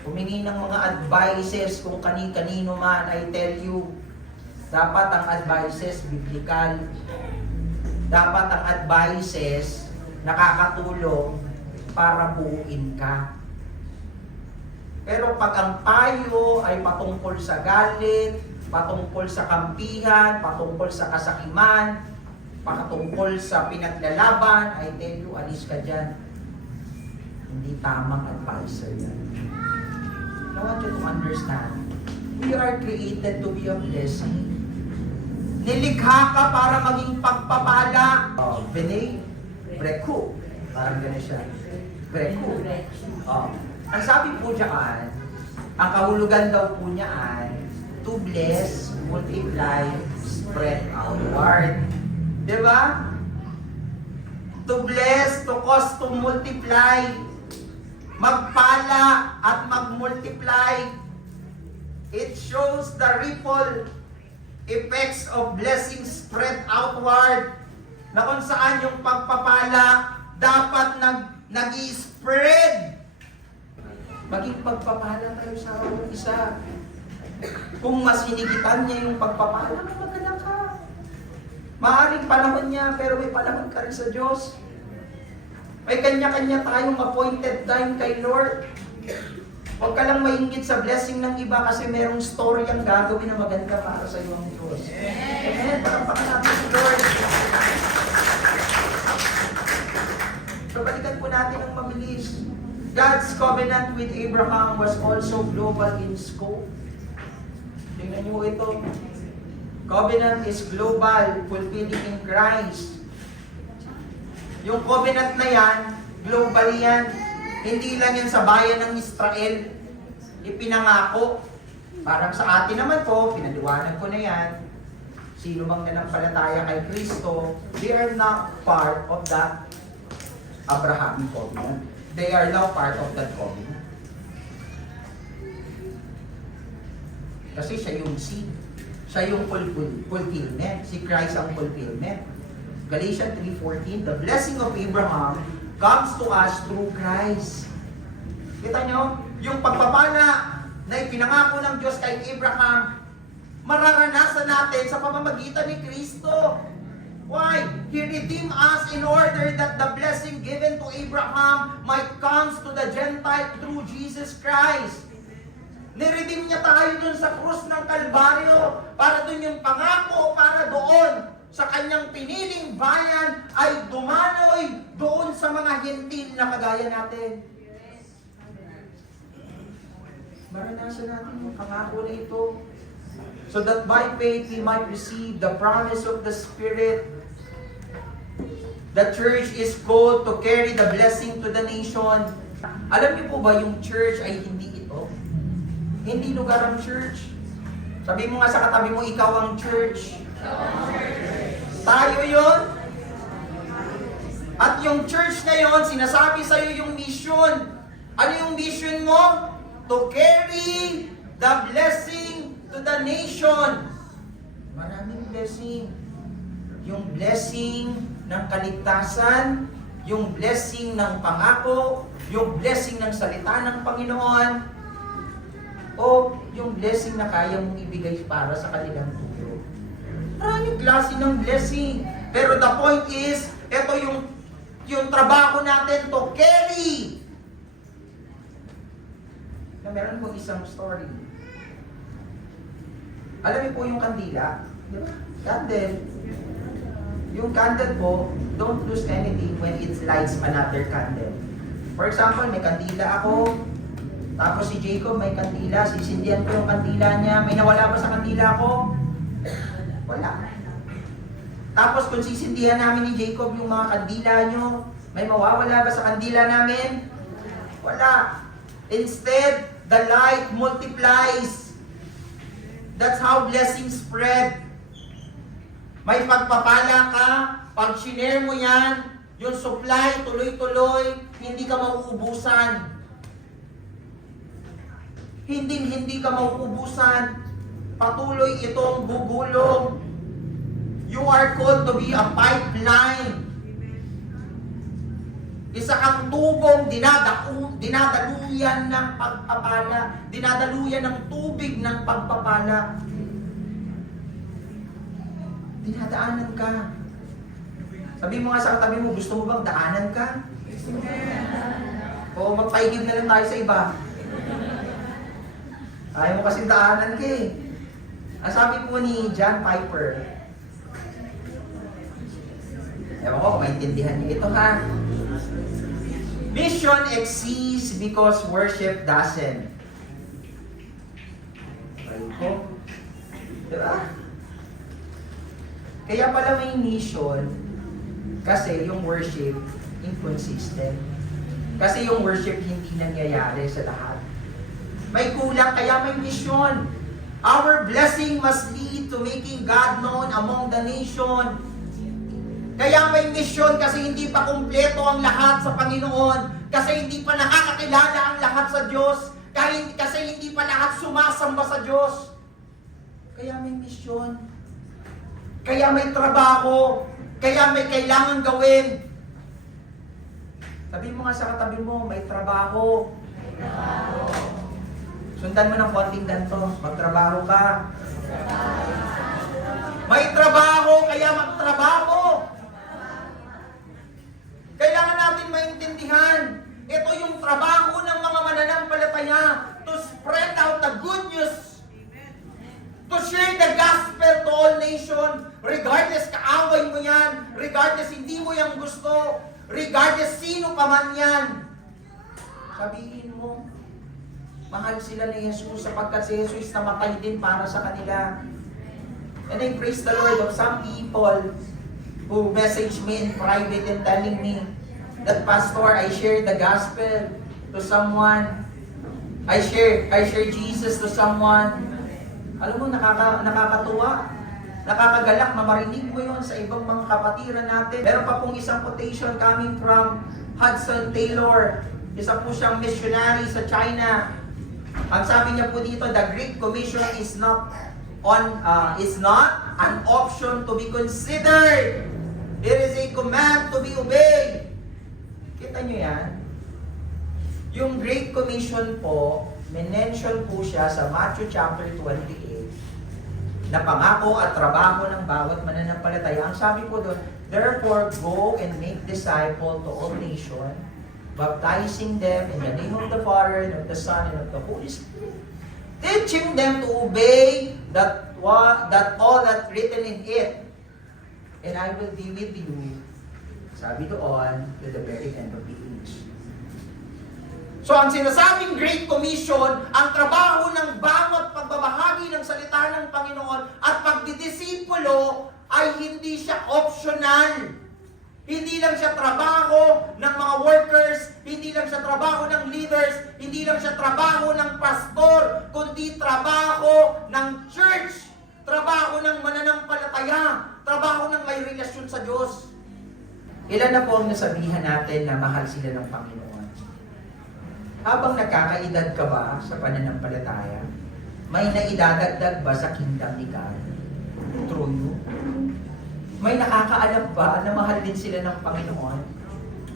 humingi ng mga advices kung kani-kanino man, I tell you, dapat ang advices biblical. Dapat ang advices nakakatulong para buuin ka. Pero pag ang payo ay patungkol sa galit, patungkol sa kampihan, patungkol sa kasakiman, patungkol sa pinaglalaban, I tell you, alis ka dyan. Hindi tamang advisor yan. I want you to understand, we are created to be a blessing. Nilikha ka para maging pagpapala. Bene, breku. Parang gano'n siya. Breku. Ang sabi po dyan, ang kahulugan daw po niyan, to bless, multiply, spread outward. Diba? To bless, to cause to multiply. Magpala at magmultiply. It shows the ripple effects of blessing spread outward. Na kung saan yung pagpapala dapat nag-i-spread. Maging pagpapala tayo sa bawat isa. Kung mas hinigitan niya yung pagpapala, magalang ka. Maaaring panahon niya, pero may panahon ka rin sa Diyos. May kanya-kanya tayong appointed time kay Lord. Huwag ka lang mainggit sa blessing ng iba kasi merong story ang gagawin na maganda para sa iyo ang Diyos. Amen. Parampakan natin si Lord. So, balikan po natin ang mabilis. God's covenant with Abraham was also global in scope. Tingnan niyo ito. Covenant is global, fulfilling in Christ. Yung covenant na yan, global yan. Hindi lang yan sa bayan ng Israel. Ipinangako. Parang sa atin naman po, pinaliwanag ko na yan. Sino bang nanampalataya kay Kristo, they are not part of that Abrahamic covenant. They are now part of that covenant. Kasi siya yung seed. Siya yung fulfillment. Si Christ ang fulfillment. Galatians 3:14, the blessing of Abraham comes to us through Christ. Kita nyo? Yung pagpapala na ipinangako ng Diyos kay Abraham, mararanasan natin sa pamamagitan ni Kristo. Why? He redeemed us in order that the blessing given to Abraham might come to the Gentile through Jesus Christ. Niredeem niya tayo dun sa krus ng Kalbaryo para dun yung pangako para doon sa kanyang piniling bayan ay dumanoy doon sa mga hintil na kagaya natin. Maranasan natin yung pangako na ito. So that by faith we might receive the promise of the Spirit. The church is called to carry the blessing to the nation. Alam niyo po ba yung church ay hindi ito? Hindi lugar ang church. Sabi mo nga sa katabi mo, ikaw ang church. Tayo yon. At yung church na yon, sinasabi sa iyo yung mission. Ano yung mission mo? To carry the blessing to the nation. Maraming blessing. Yung blessing ng kaligtasan, yung blessing ng pangako, yung blessing ng salita ng Panginoon, o yung blessing na kaya mong ibigay para sa kanilang tuyo. Maraming klase ng blessing. Pero the point is, ito yung trabaho natin to carry. Na meron pong isang story. Alam niyo po yung kandila, di ba? Candle. Yung candle po, don't lose anything when it lights another candle. For example, may kandila ako, tapos si Jacob may kandila, sisindihan ko yung kandila niya, may nawala ba sa kandila ko? Wala. Tapos kung sisindihan namin ni Jacob yung mga kandila nyo, may mawawala ba sa kandila namin? Wala. Instead, the light multiplies. That's how blessings spread. May pagpapala ka, pag shinare mo yan, yung supply tuloy-tuloy, hindi ka mauubusan. Hindi ka mauubusan. Patuloy itong gugulong. You are called to be a pipeline. Isa kang tubong dinadaluyan ng pagpapala, dinadaluyan ng tubig ng pagpapala. Dinadaanan ka. Sabi mo nga sa katabi mo, gusto mo bang daanan ka? O magpaigib na lang tayo sa iba. Ayaw mo kasing daanan ka eh. Ang sabi po ni John Piper, ewan ko kung maintindihan niyo ito ha. Mission exists because worship doesn't. Ayun ko. Diba? Kaya pala may mission kasi yung worship inconsistent. Kasi yung worship hindi nangyayari sa lahat. May kulang kaya may mission. Our blessing must lead to making God known among the nation. Kaya may mission kasi hindi pa kumpleto ang lahat sa Panginoon. Kasi hindi pa nakakakilala ang lahat sa Diyos. Kasi hindi pa lahat sumasamba sa Diyos. Kaya may mission. Kaya may trabaho. Kaya may kailangan gawin. Sabi mo nga sa katabi mo, may trabaho. Sundan mo ng konting ganito. Magtrabaho ka. May trabaho, kaya magtrabaho. Kailangan natin maintindihan. Ito yung trabaho ng mga mananampalataya to spread out the good news. To share the gospel to all nations. Regardless kaaway mo yan. Regardless hindi mo yan gusto. Regardless sino pa man yan. Sabihin mo, mahal sila ni Jesus sapagkat si Jesus namatay din para sa kanila. And I praise the Lord of some people who message me in private and telling me that, Pastor, I share the gospel to someone. I share Jesus to someone. Alam mo, nakakatuwa. Nakakagalak na marinig mo yun sa ibang mga kapatiran natin. Meron pa pong isang quotation coming from Hudson Taylor. Isa po siyang missionary sa China. Ang sabi niya po dito, the Great Commission is not an option to be considered. It is a command to be obeyed. Kita niyo yan? Yung Great Commission po, mention po siya sa Matthew chapter 28. na pangako at trabaho ng bawat mananampalataya. Ang sabi po doon, therefore, go and make disciple to all nations, baptizing them in the name of the Father, and of the Son, and of the Holy Spirit, teaching them to obey that all that written in it, and I will be with you, sabi doon, to the very end of the age. So ang sinasabing Great Commission, ang trabaho ng bawat pagbabahagi ng salita ng Panginoon at pagdidisipulo ay hindi siya optional. Hindi lang siya trabaho ng mga workers, hindi lang siya trabaho ng leaders, hindi lang siya trabaho ng pastor, kundi trabaho ng church, trabaho ng mananampalataya, trabaho ng may relasyon sa Diyos. Ilan na po ang nasabihan natin na mahal sila ng Panginoon? Habang nagkakaedad ka ba sa pananampalataya, may naidadagdag ba sa kingdom ni God? True you? May nakakaalam ba na mahal din sila ng Panginoon?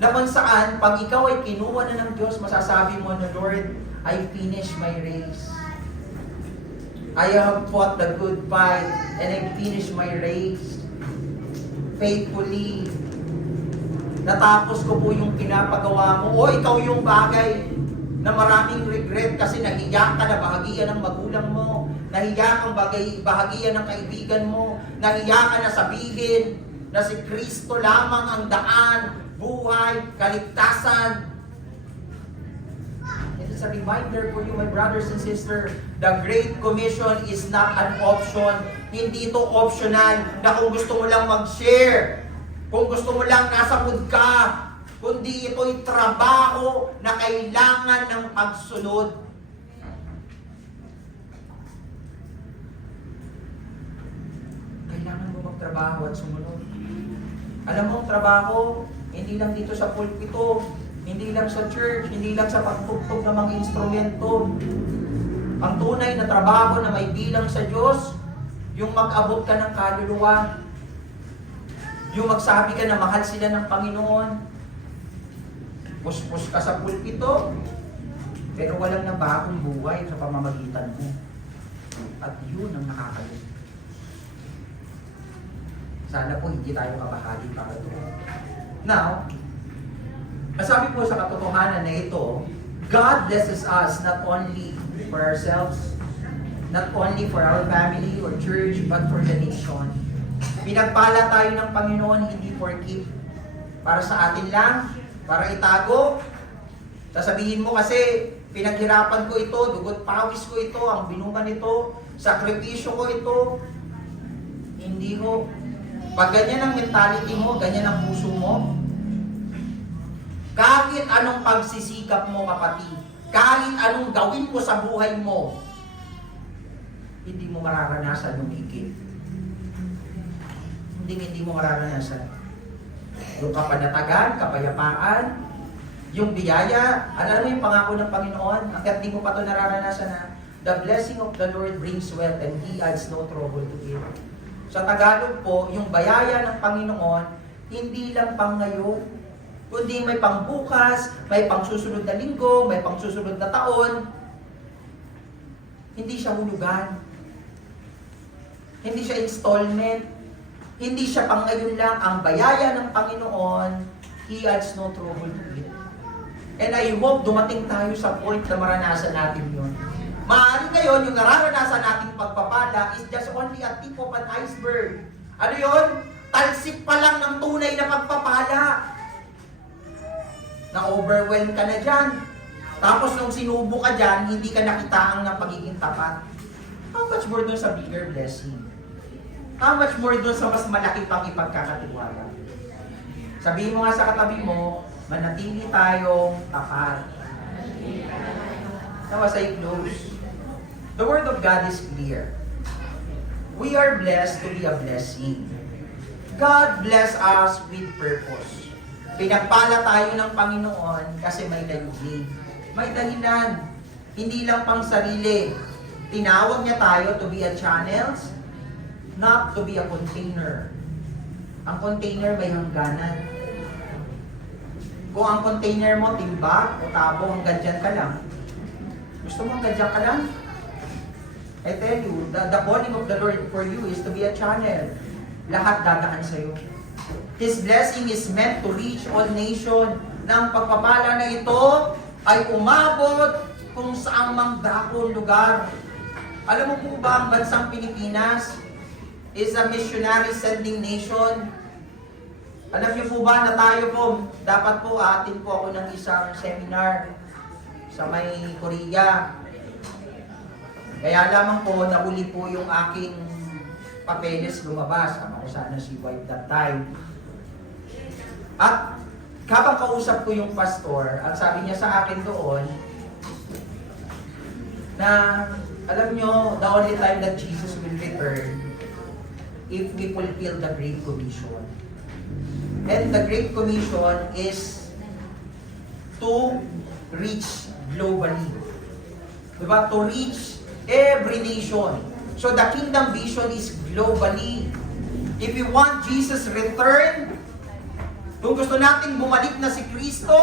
Na kung saan, pag ikaw ay kinuha na ng Diyos, masasabi mo na, Lord, I finished my race. I have fought the good fight and I finished my race faithfully. Natapos ko po yung pinapagawa mo. O ikaw yung bagay na maraming regret kasi nahiya ka na bahagian ng magulang mo, nahiya kang bahagian ng kaibigan mo, nahiya ka na sabihin na si Kristo lamang ang daan, buhay, kaligtasan. It is a reminder for you, my brothers and sisters, the Great Commission is not an option. Hindi ito optional na kung gusto mo lang mag-share, kung gusto mo lang nasa mood ka, kundi ito'y trabaho na kailangan ng pagsunod. Kailangan mo magtrabaho at sumunod. Alam mo, ang trabaho, hindi lang dito sa pulpito, hindi lang sa church, hindi lang sa pagtugtog ng mga instrumento. Ang tunay na trabaho na may bilang sa Diyos, yung mag-abot ka ng kaluluwa, yung magsabi ka na mahal sila ng Panginoon, puspos ka sa pulpito, pero walang nabagong buhay sa pamamagitan mo. At yun ang nakakalit. Sana po hindi tayo mabahagi para doon. Now, masabi po sa katotohanan na ito, God blesses us not only for ourselves, not only for our family or church, but for the nation. Pinagpala tayo ng Panginoon, hindi for keep. Para sa atin lang, para itago. Sasabihin mo kasi, pinaghirapan ko ito, dugot pawis ko ito, ang binukan ito, sakripisyo ko ito. Hindi ho. Pag ganyan ang mentality mo, ganyan ang puso mo, kahit anong pagsisikap mo, kapatid, kahit anong gawin mo sa buhay mo, hindi mo mararanasan yung higit. Hindi mo mararanasan. Yung kapanatagan, kapayapaan, yung biyaya, alam mo yung pangako ng Panginoon, hanggat di mo pa ito nararanasan na, the blessing of the Lord brings wealth and He adds no trouble to it. Sa Tagalog po, yung bayaya ng Panginoon, hindi lang pang ngayon, kundi may pang bukas, may pang susunod na linggo, may pang susunod na taon. Hindi siya hulugan. Hindi siya installment. Hindi siya pang ngayon lang. Ang bayaya ng Panginoon, He adds no trouble to it. And I hope dumating tayo sa point na maranasan natin yun. Maaaring ngayon, yung nararanasan nating pagpapala is just only a tip of an iceberg. Ano yun? Talsik pa lang ng tunay na pagpapala. Na-overwhelm ka na dyan. Tapos nung sinubo ka dyan, hindi ka nakitaang ng pagiging tapat. How much more dun sa bigger blessing? How much more dun sa mas malaki pang ipagkakatiwala? Sabihin mo nga sa katabi mo, manatili tayong tapat. Now as I close, the Word of God is clear. We are blessed to be a blessing. God bless us with purpose. Pinagpala tayo ng Panginoon kasi may layunin. May dahilan. Hindi lang pang sarili. Tinawag niya tayo to be a channels, not to be a container. Ang container may hangganan. Kung ang container mo timba o tabo, hanggang dyan ka lang. Gusto mo hanggang dyan ka lang? I tell you, the calling of the Lord for you is to be a channel. Lahat dadaan sa'yo. His blessing is meant to reach all nation. Nang pagpapala na ito ay umabot kung saang mang dakong lugar. Alam mo po ba ang bansang Pilipinas is a missionary sending nation? Alam niyo po ba na tayo po, dapat po atin po ako ng isang seminar sa may Korea. Kaya lamang po, nahuli po yung aking papeles lumabas. Ama ko sana si wife that time. At habang kausap ko yung pastor, ang sabi niya sa akin doon, na alam nyo, the only time that Jesus will return, if we fulfill the Great Commission. And the Great Commission is to reach globally. Diba? To reach every nation. So the kingdom vision is globally. If we want Jesus' return, kung gusto natin bumalik na si Kristo,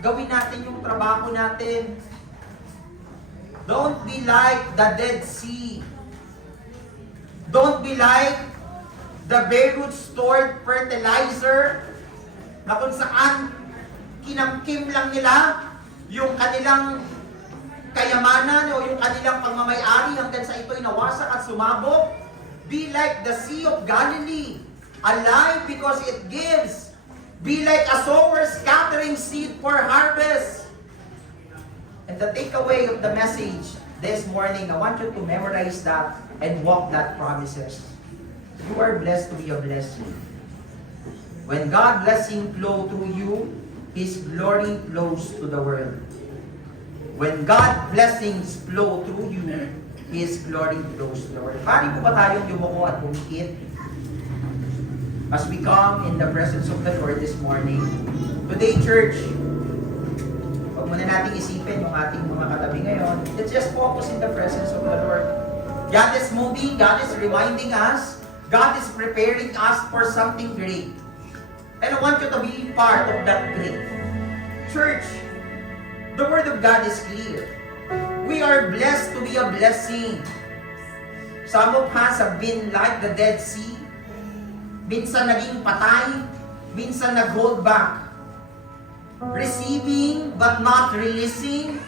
gawin natin yung trabaho natin. Don't be like the Dead Sea. Don't be like the Beirut stored fertilizer na kung saan kinamkim lang nila yung kanilang kayamanan o yung kanilang pagmamayari hanggang sa ito'y nawasak at sumabog. Be like the Sea of Galilee, alive because it gives. Be like a sower scattering seed for harvest. And the takeaway of the message this morning, I want you to memorize that and walk that promises. You are blessed to be a blessing. When God blessing flow through you, His glory flows to the world. When God blessings flow through you, His glory flows to the world. Pari po ba tayong yumuko at bumikit? As we come in the presence of the Lord this morning, today church, huwag muna natin isipin yung ating mga katabi ngayon. Let's just focus in the presence of the Lord. God is moving, God is reminding us, God is preparing us for something great. And I want you to be part of that great. Church, the Word of God is clear. We are blessed to be a blessing. Some of us have been like the Dead Sea. Minsan naging patay, minsan nag-hold back. Receiving but not releasing.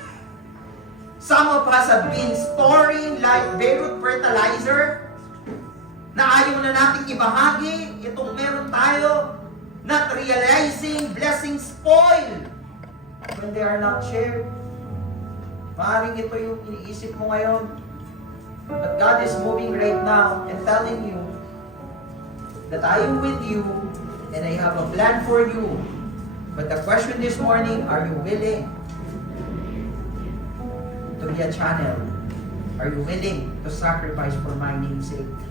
Some of us have been storing like Beirut fertilizer na ayaw na nating ibahagi itong meron tayo, not realizing blessings spoil when they are not shared. Maaaring ito yung iniisip mo ngayon. But God is moving right now and telling you that I am with you and I have a plan for you. But the question this morning, are you willing to be a channel? Are you willing to sacrifice for my name's sake?